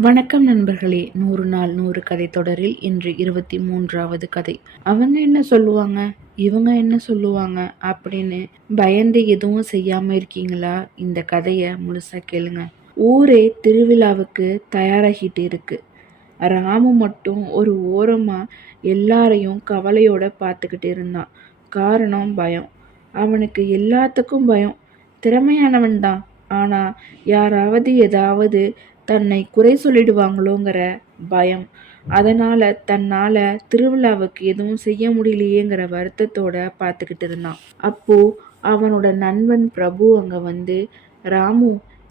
வணக்கம் நண்பர்களே. நூறு நாள் நூறு கதை தொடரில் இன்று இருபத்தி மூன்றாவது கதை. அவங்க என்ன சொல்லுவாங்க? இவங்க என்ன சொல்லுவாங்க? அப்படின்னு பயந்து எதுவும் செய்யாம இருக்கீங்களா? இந்த கதையை முழுசா கேளுங்க. ஊரே திருவிழாவுக்கு தயாராகிட்டு இருக்கு. ராமு மட்டும் ஒரு ஓரமா எல்லாரையும் கவலையோட பார்த்துக்கிட்டு இருந்தான். காரணம் பயம். அவனுக்கு எல்லாத்துக்கும் பயம். திறமையானவன் தான் ஆனால் யாராவது ஏதாவது தன்னை குறை சொல்லிடுவாங்களோங்கிற பயம். அதனால் தன்னால் திருவிழாவுக்கு எதுவும் செய்ய முடியலையேங்கிற வருத்தத்தோட பார்த்துக்கிட்டு இருந்தான். அப்போது அவனோட நண்பன் பிரபு அங்கே வந்து ராமு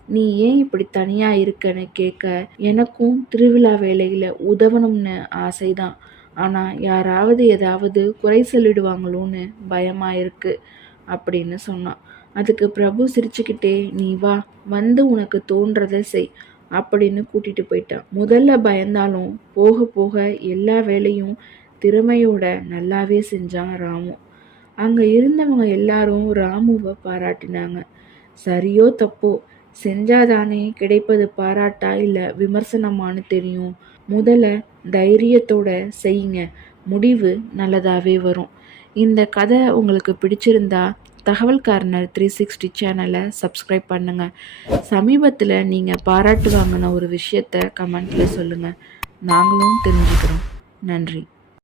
நீ ஏன் இப்படி தனியாக இருக்கன்னு கேட்க எனக்கும் திருவிழா வேலையில் உதவணும்னு ஆசைதான். ஆனால் யாராவது ஏதாவது குறை சொல்லிடுவாங்களோன்னு பயமாக இருக்குது அப்படின்னு சொன்னான். அதுக்கு பிரபு சிரிச்சுக்கிட்டே நீ வா வந்து உனக்கு தோன்றதை செய். அப்படின்னு கூட்டிட்டு போயிட்டான் முதல்ல பயந்தாலும் போக போக எல்லா வேலையும் திறமையோட நல்லாவே செஞ்சான் ராமு. அங்கே இருந்தவங்க எல்லாரும் ராமுவை பாராட்டினாங்க. சரியோ தப்போ செஞ்சாதானே கிடைப்பது பாராட்டா இல்லை விமர்சனமானு தெரியும். முதல்ல தைரியத்தோட செய்யுங்க முடிவு நல்லதாகவே வரும். இந்த கதை உங்களுக்கு பிடிச்சிருந்தா தகவல் கார்னர் த்ரீ சிக்ஸ்டி சேனலை சப்ஸ்கிரைப் பண்ணுங்கள் சமீபத்தில் நீங்கள் பாராட்டு வாங்கின ஒரு விஷயத்த கமெண்ட்டில் சொல்லுங்கள் நாங்களும் தெரிஞ்சுக்கிறோம். நன்றி.